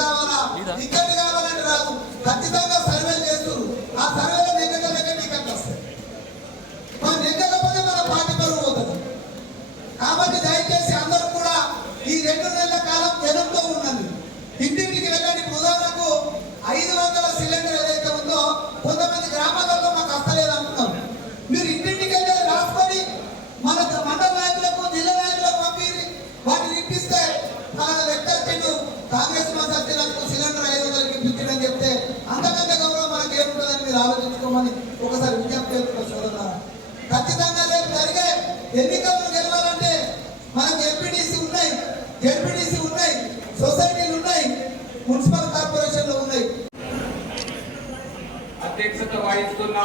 కావాలా? టికెట్ కావాలంటే రాదు. ఖచ్చితంగా సర్వే చేస్తారు ఆ సర్వేలో నెగ్గగలకే టికెట్ వస్తాయి. మనం నెగ్గకపోతే మన పార్టీ పరువు పోతుంది. కాబట్టి దయచేసి అందరూ కూడా ఈ రెండు నెలల కాలం జనంతో ఉన్నది ఇంటింటికి వెళ్ళండి. ఇప్పుడు ఉదాహరణకు ఐదు వందల సిలిండర్ ఏదైతే ఉందో కొంతమంది గ్రామాలలో మాకు వస్తలేదు అంటున్నారు మీరు ఇంటింటికి వెళ్ళి రాసుకొని మన మండల నాయకులకు జిల్లా నాయకులకు పంపిరి వాటిని ఇప్పిస్తే మన వ్యక్తి కాంగ్రెస్ మా సత్యలకు సిలిండర్ ఐదు వందలకి ఇప్పించడం చెప్తే అంతకంటే గౌరవం మనకి ఏముంటుందని మీరు ఆలోచించుకోమని ఒకసారి విజ్ఞప్తి చేస్తున్నారు సోదరులారా. ఖచ్చితంగా రేపు జరిగే ఎన్నికలను గెలవాలంటే మనకు ఎంపీటీసీ ఉన్నాయి జెడ్పీటీసీ ఉన్నాయి సొసైటీలు ఉన్నాయి మున్సిపల్ కార్పొరేషన్లు ఉన్నాయి. అధ్యక్షత వహిస్తున్న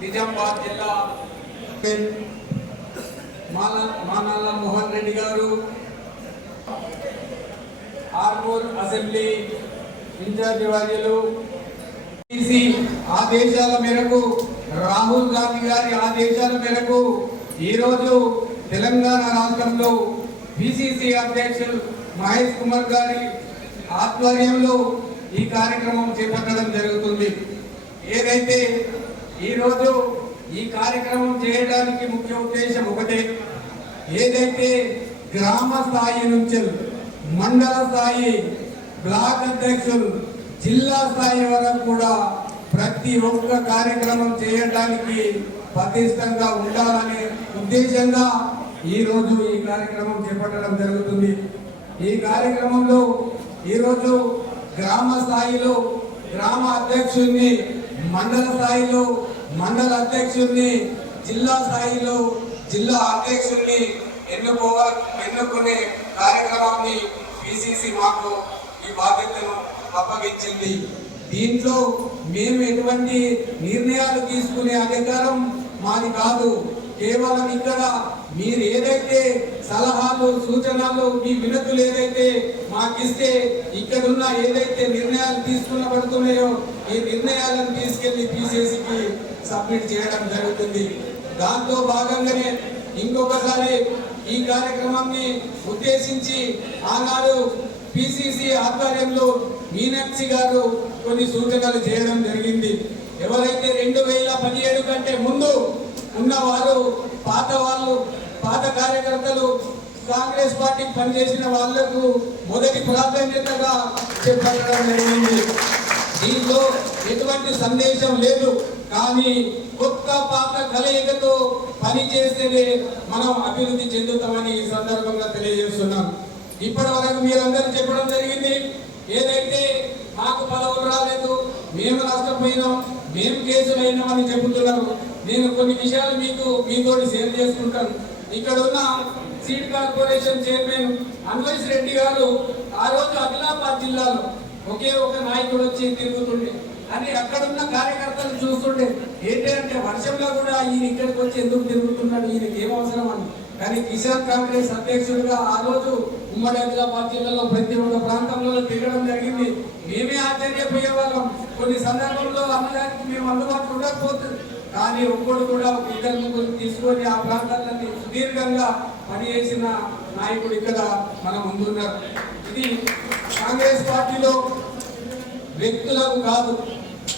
నిజామాబాద్ జిల్లా మానల్ల మోహన్ రెడ్డి గారు ఆర్మూర్ అసెంబ్లీ ఇన్ఛార్జి వర్యులు ఆదేశాల మేరకు రాహుల్ గాంధీ గారి ఆదేశాల మేరకు ఈరోజు తెలంగాణ రాష్ట్రంలో బీసీసీ అధ్యక్షులు మహేష్ కుమార్ గారి ఆధ్వర్యంలో ఈ కార్యక్రమం చేపట్టడం జరుగుతుంది. ఏదైతే ఈరోజు ఈ కార్యక్రమం చేయడానికి ముఖ్య ఉద్దేశం ఒకటే ఏదైతే గ్రామ స్థాయి నుంచి మండల స్థాయి బ్లాక్ అధ్యక్షులు జిల్లా స్థాయి వరకు కూడా ప్రతి ఒక్క కార్యక్రమం చేయడానికి పటిష్టంగా ఉండాలనే ఉద్దేశంగా ఈరోజు ఈ కార్యక్రమం చేపట్టడం జరుగుతుంది. ఈ కార్యక్రమంలో ఈరోజు గ్రామ స్థాయిలో గ్రామ అధ్యక్షుడిని మండల స్థాయిలో మండల అధ్యక్షుడిని జిల్లా స్థాయిలో జిల్లా అధ్యక్షుడిని ఎన్నుకోవ ఎన్నుకునే కార్యక్రమాన్ని పిసిసి మాకు ఈ బాధ్యతను అప్పగించింది. దీంట్లో మేము ఎటువంటి నిర్ణయాలు తీసుకునే అధికారం మాది కాదు. కేవలం ఇక్కడ మీరు ఏదైతే సలహాలు సూచనలు మీ వినతులు ఏదైతే మాకిస్తే ఇక్కడున్న ఏదైతే నిర్ణయాలు తీసుకునబడుతున్నాయో ఈ నిర్ణయాలను తీసుకెళ్ళి పిసిసికి సబ్మిట్ చేయడం జరుగుతుంది. దాంతో భాగంగానే ఇంకొకసారి ఈ కార్యక్రమాన్ని ఉద్దేశించి ఆనాడు పిసిసి ఆధ్వర్యంలో మీనాక్షి గారు కొన్ని సూచనలు చేయడం జరిగింది. ఎవరైతే రెండు వేల పదిహేడు కంటే ముందు ఉన్నవారు పాత వాళ్ళు పాత కార్యకర్తలు కాంగ్రెస్ పార్టీ పనిచేసిన వాళ్ళకు మొదటి ప్రాధాన్యతగా చెప్పడం జరిగింది. దీంట్లో ఎటువంటి సందేశం లేదు. కానీ కొత్త పాత కలయికతో పని చేస్తేనే మనం అభివృద్ధి చెందుతామని ఈ సందర్భంగా తెలియజేస్తున్నాం. ఇప్పటి వరకు మీరందరూ చెప్పడం జరిగింది. ఏదైతే మాకు పదవులు రాలేదు మేము నష్టపోయినాం మేము కేసులు అయినామని చెబుతున్నారు. నేను కొన్ని విషయాలు మీకు మీతోటి షేర్ చేసుకుంటాను. ఇక్కడ ఉన్న సీడ్ కార్పొరేషన్ చైర్మన్ అన్వైస్ రెడ్డి గారు ఆ రోజు ఆదిలాబాద్ జిల్లాలో ఒకే ఒక నాయకుడు వచ్చి తిరుగుతుండే. అని అక్కడున్న కార్యకర్తలు చూస్తుండే. ఏంటంటే వర్షంలో కూడా ఈయన ఇక్కడికి వచ్చి ఎందుకు తిరుగుతున్నాడు? ఈయనకి ఏం అవసరం అని. కానీ కిసాన్ కాంగ్రెస్ అధ్యక్షుడిగా ఆ రోజు ఉమ్మడి ఆదిలాబాద్ జిల్లాలో ప్రతి ఒక్క ప్రాంతంలో తిరగడం జరిగింది. మేమే ఆశ్చర్యపోయే వాళ్ళం కొన్ని సందర్భంలో అన్నదానికి మేము అందుబాటులో ఉండకపోతుంది కానీ ఒక్కడు కూడా ఒక ఇద్దరు ముగ్గురు తీసుకొని ఆ ప్రాంతాలన్నీ సుదీర్ఘంగా పనిచేసిన నాయకుడు ఇక్కడ మన ముందున్నారు. ఇది కాంగ్రెస్ పార్టీలో వ్యక్తులకు కాదు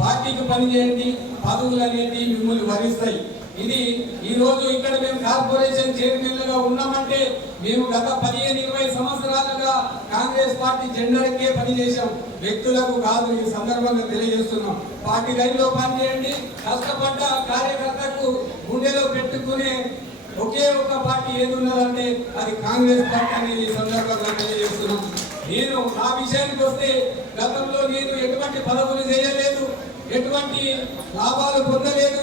పార్టీకి పనిచేయండి పదవులు అనేవి మిమ్మల్ని వరిస్తాయి. ఇది ఈ రోజు ఇక్కడ మేము కార్పొరేషన్ చైర్మన్లుగా ఉన్నామంటే మేము గత పదిహేను ఇరవై సంవత్సరాలుగా కాంగ్రెస్ పార్టీ జెండర్కే పనిచేశాం. వ్యక్తులకు కాదు ఈ సందర్భంగా తెలియజేస్తున్నాం. పార్టీ లైన్లో పనిచేయండి. కష్టపడ్డ కార్యకర్తకు గుండెలో పెట్టుకునే ఒకే ఒక పార్టీ ఏది ఉన్నదంటే అది కాంగ్రెస్ పార్టీ అనేది ఈ సందర్భంగా తెలియజేస్తున్నాం. నేను నా విషయానికి వస్తే గతంలో నేను ఎటువంటి పదవులు చేయలేదు ఎటువంటి లాభాలు పొందలేదు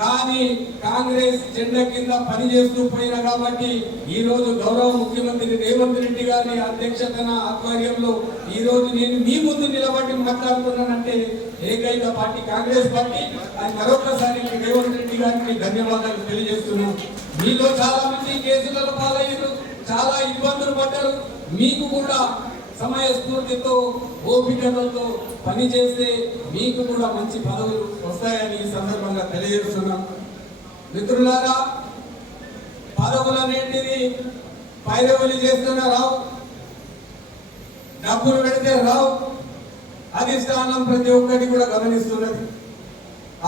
కానీ కాంగ్రెస్ జెండా కింద పనిచేస్తూ పోయినా కాబట్టి ఈ రోజు గౌరవ ముఖ్యమంత్రి రేవంత్ రెడ్డి గారి అధ్యక్షతన ఆధ్వర్యంలో ఈ రోజు నేను మీ ముందు నిలబడి మాట్లాడుతున్నానంటే ఏకైక పార్టీ కాంగ్రెస్ పార్టీ. అది మరొకసారి రేవంత్ రెడ్డి గారికి ధన్యవాదాలు తెలియజేస్తున్నాను మీలో చాలా మంది కేసులలో పాలయ్యారు చాలా ఇబ్బందులు పడ్డారు. మీకు కూడా సమయస్ఫూర్తితో ఓపికలతో పని చేస్తే మీకు కూడా మంచి పదవులు వస్తాయని ఈ సందర్భంగా తెలియజేస్తున్నాం. మిత్రులారా పదవులు అనేటివి పైరవులు చేస్తున్న రావు డబ్బులు పెడితే రావు అధిష్టానం ప్రతి ఒక్కటి కూడా గమనిస్తున్నది.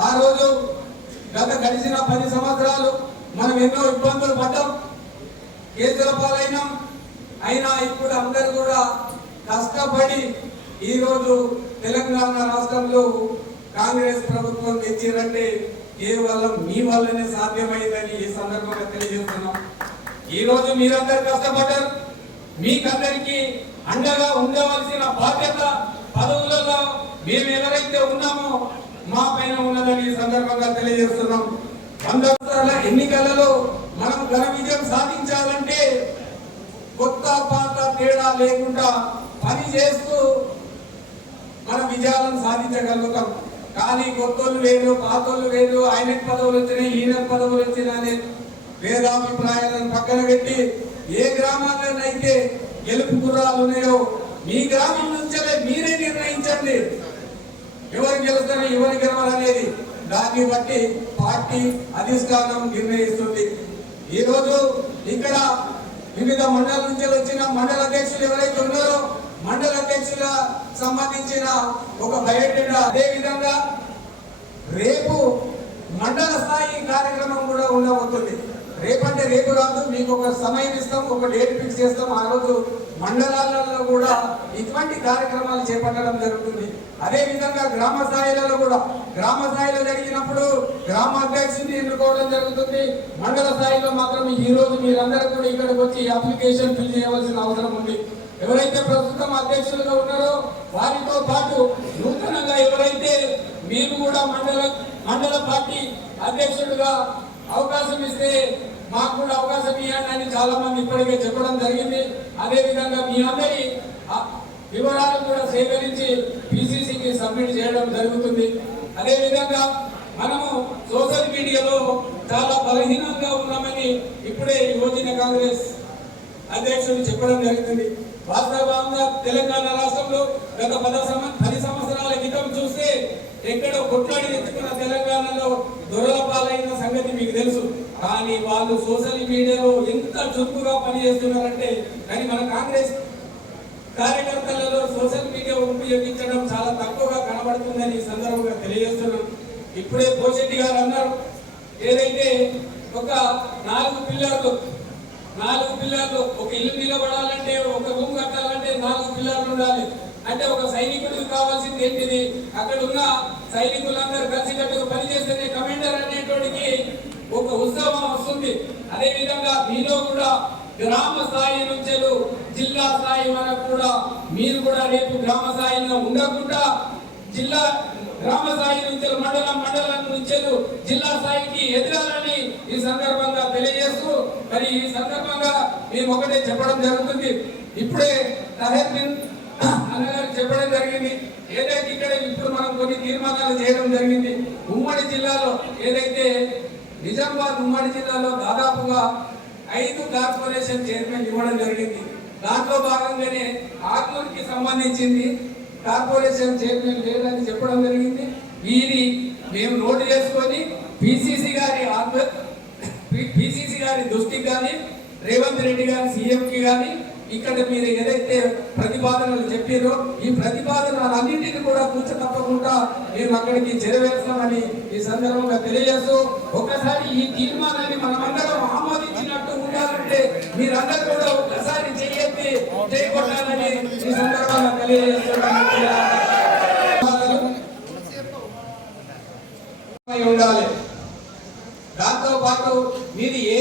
ఆ రోజు గత గడిచిన పది సంవత్సరాలు మనం ఎన్నో ఇబ్బందులు పడ్డాం కేసుల పాలైనాం. అయినా ఇప్పుడు అందరూ కూడా కష్టపడి ఈరోజు తెలంగాణ రాష్ట్రంలో కాంగ్రెస్ ప్రభుత్వం తెచ్చిందంటే కేవలం మీ వల్లనే సాధ్యమైందని ఈ సందర్భంగా తెలియజేస్తున్నాం. ఈరోజు మీరందరు కష్టపడ్డారు. మీకందరికీ అండగా ఉండవలసిన బాధ్యత పదవులలో మేము ఎవరైతే ఉన్నామో మా పైన ఉన్నదని ఈ సందర్భంగా తెలియజేస్తున్నాం. వంద ఎన్నికలలో మనం ఘన విజయం సాధించాలంటే కొత్త పాత తేడా లేకుండా పని చేస్తూ మన విజయాలను సాధించగలుగుతాం. కానీ కొత్తోళ్ళు వేరు పాతోళ్ళు వేరు ఆయన పదవులు వచ్చినాయి ఈయన పదవులు వచ్చినాయి భేదాభిప్రాయాలను పక్కన పెట్టి ఏ గ్రామాల్లోనైతే గెలుపు గుర్రాలు ఉన్నాయో మీ గ్రామం నుంచే మీరే నిర్ణయించండి. ఎవరు గెలుస్తారు ఎవరు గెలవాలనేది దాన్ని బట్టి పార్టీ అధిష్టానం నిర్ణయిస్తుంది. ఈ రోజు ఇక్కడ వివిధ మండలం నుంచి వచ్చిన మండల అధ్యక్షులు ఎవరైతే ఉన్నారో మండల అధ్యక్షుల సంబంధించిన ఒక బయోడేటా అదే విధంగా రేపు మండల స్థాయి కార్యక్రమం కూడా ఉండబోతుంది. రేపంటే రేపు కాదు మీకు ఒక సమయం ఇస్తాం ఒక డేట్ ఫిక్స్ చేస్తాం. ఆ రోజు మండలాలలో కూడా ఇటువంటి కార్యక్రమాలు చేపట్టడం జరుగుతుంది. అదే విధంగా గ్రామ స్థాయిలలో కూడా గ్రామ స్థాయిలో జరిగినప్పుడు గ్రామ అధ్యక్షుడిని ఎన్నుకోవడం జరుగుతుంది. మండల స్థాయిలో మాత్రం ఈ రోజు మీరందరూ కూడా ఇక్కడికి వచ్చి అప్లికేషన్ ఫిల్ చేయవలసిన అవసరం ఉంది. ఎవరైతే ప్రస్తుతం అధ్యక్షులుగా ఉన్నారో వారితో పాటు నూతనంగా ఎవరైతే మీరు కూడా మండల మండల పార్టీ అధ్యక్షుడిగా అవకాశం ఇస్తే మాకు కూడా అవకాశం ఇవ్వండి అని చాలా మంది ఇప్పటికే చెప్పడం జరిగింది. అదేవిధంగా మీ అందరి వివరాలు కూడా సేకరించి పిసిసికి సబ్మిట్ చేయడం జరుగుతుంది. అదేవిధంగా మనము సోషల్ మీడియాలో చాలా బలహీనంగా ఉన్నామని ఇప్పుడే యువజన కాంగ్రెస్ అధ్యక్షుడు చెప్పడం జరుగుతుంది. వాస్తవంగా తెలంగాణ రాష్ట్రంలో గత పద పది సంవత్సరాల క్రితం చూస్తే ఎక్కడో కొట్లాడి తెచ్చుకున్న తెలంగాణలో దొరల పాలైన సంగతి మీకు తెలుసు. కానీ వాళ్ళు సోషల్ మీడియాలో ఎంత చురుకుగా పనిచేస్తున్నారంటే కానీ మన కాంగ్రెస్ కార్యకర్తలలో సోషల్ మీడియా ఉపయోగించడం చాలా తక్కువగా కనబడుతుందని ఈ సందర్భంగా తెలియజేస్తున్నాం. ఇప్పుడే పోషెట్టి గారు అన్నారు ఏదైతే ఒక నాలుగు పిల్లర్లు నాలుగు పిల్లర్లు ఒక ఇల్లు నిలబడాలంటే ఒక రూమ్ కట్టాలంటే నాలుగు పిల్లర్లు ఉండాలి. అంటే ఒక సైనికుడికి కావాల్సింది ఏంటిది? అక్కడ ఉన్న సైనికులందరూ కలిసికట్టుగా పనిచేస్తేనే కమాండర్ అనేటోడికి ఒక ఉత్సవం వస్తుంది. అదే విధంగా మీలో కూడా గ్రామ స్థాయి నుంచి జిల్లా స్థాయి వరకు కూడా మీరు కూడా రేపు గ్రామ స్థాయిలో ఉండకుండా జిల్లా గ్రామ స్థాయి నుంచి మండలం మండలం నుంచి జిల్లా స్థాయికి ఎదగాలని ఈ సందర్భంగా తెలియజేస్తూ మరి ఈ సందర్భంగా మేము ఒకటే చెప్పడం జరుగుతుంది. ఇప్పుడే తహర్ బిన్ అన్నగారు చెప్పడం జరిగింది. ఏదైతే ఇక్కడ ఇప్పుడు మనం కొన్ని తీర్మానాలు చేయడం జరిగింది. ఉమ్మడి జిల్లాలో ఏదైతే నిజామాబాద్ ఉమ్మడి జిల్లాలో దాదాపుగా ఐదు కార్పొరేషన్ చైర్మన్ ఇవ్వడం జరిగింది. దాంట్లో భాగంగానే ఆర్మూర్కి సంబంధించింది కార్పొరేషన్ చైర్మన్ లేదని చెప్పడం జరిగింది. వీరి మేము నోటు చేసుకొని పిసిసి గారి పిసిసి గారి దృష్టికి కానీ రేవంత్ రెడ్డి గారి సీఎంకి కానీ ఇక్కడ మీరు ఏదైతే ప్రతిపాదనలు చెప్పారో ఈ ప్రతిపాదనలన్నింటినీ కూడా కూర్చ తప్పకుండా మేము అక్కడికి చేరవేస్తామని ఈ సందర్భంగా తెలియజేస్తూ ఒకసారి ఈ తీర్మానాన్ని మనమందరం ఆమోదించినట్టు ఉండాలంటే మీరందరూ కూడా ఒక్కసారి చేయెత్తి చేయకూడదని ఈ సందర్భంగా తెలియజేస్తున్నాను ఉండాలి. దాంతో పాటు మీరు ఏ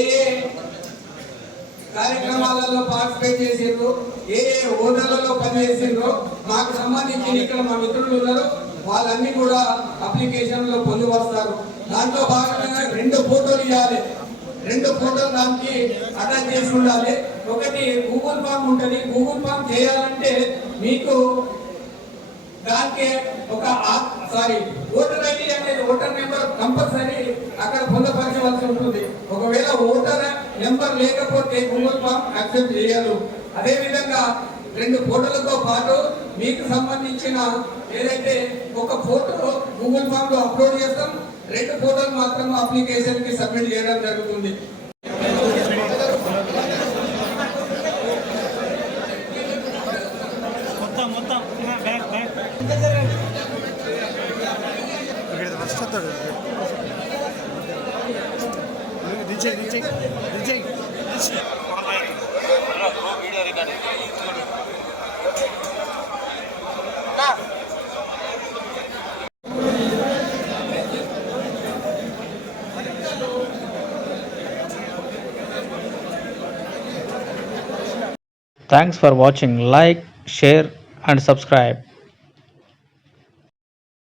కార్యక్రమాలలో పార్టిసిపేట్ చేసిండ్రు ఏ ఏ హోదాలలో పనిచేసిండ్రో మాకు సంబంధించి ఇక్కడ మా మిత్రులు ఉన్నారు వాళ్ళన్నీ కూడా అప్లికేషన్లో లో దాంట్లో భాగంగా రెండు ఫోటోలు ఇవ్వాలి. రెండు ఫోటోలు దానికి అటాచ్ చేసి ఉండాలి. ఒకటి గూగుల్ ఫామ్ ఉంటుంది. గూగుల్ ఫామ్ చేయాలంటే మీకు దానికి ఒక సారీ ఓటర్ ఐడి అనేది ఓటర్ నెంబర్ కంపల్సరీ అక్కడ పొందపరచవలసి ఉంటుంది. ఒకవేళ ఓటర్ నెంబర్ లేకపోతే గూగుల్ ఫామ్ యాక్సెప్ట్ చేయరు. అదేవిధంగా రెండు ఫోటోలతో పాటు మీకు సంబంధించిన ఏదైతే ఒక ఫోటో గూగుల్ ఫామ్లో అప్లోడ్ చేస్తాం రెండు ఫోటోలు మాత్రం అప్లికేషన్కి సబ్మిట్ చేయడం జరుగుతుంది. చెప్తాడు దించేయి దించేయి దించేయి Thanks for watching. Like, share, and subscribe.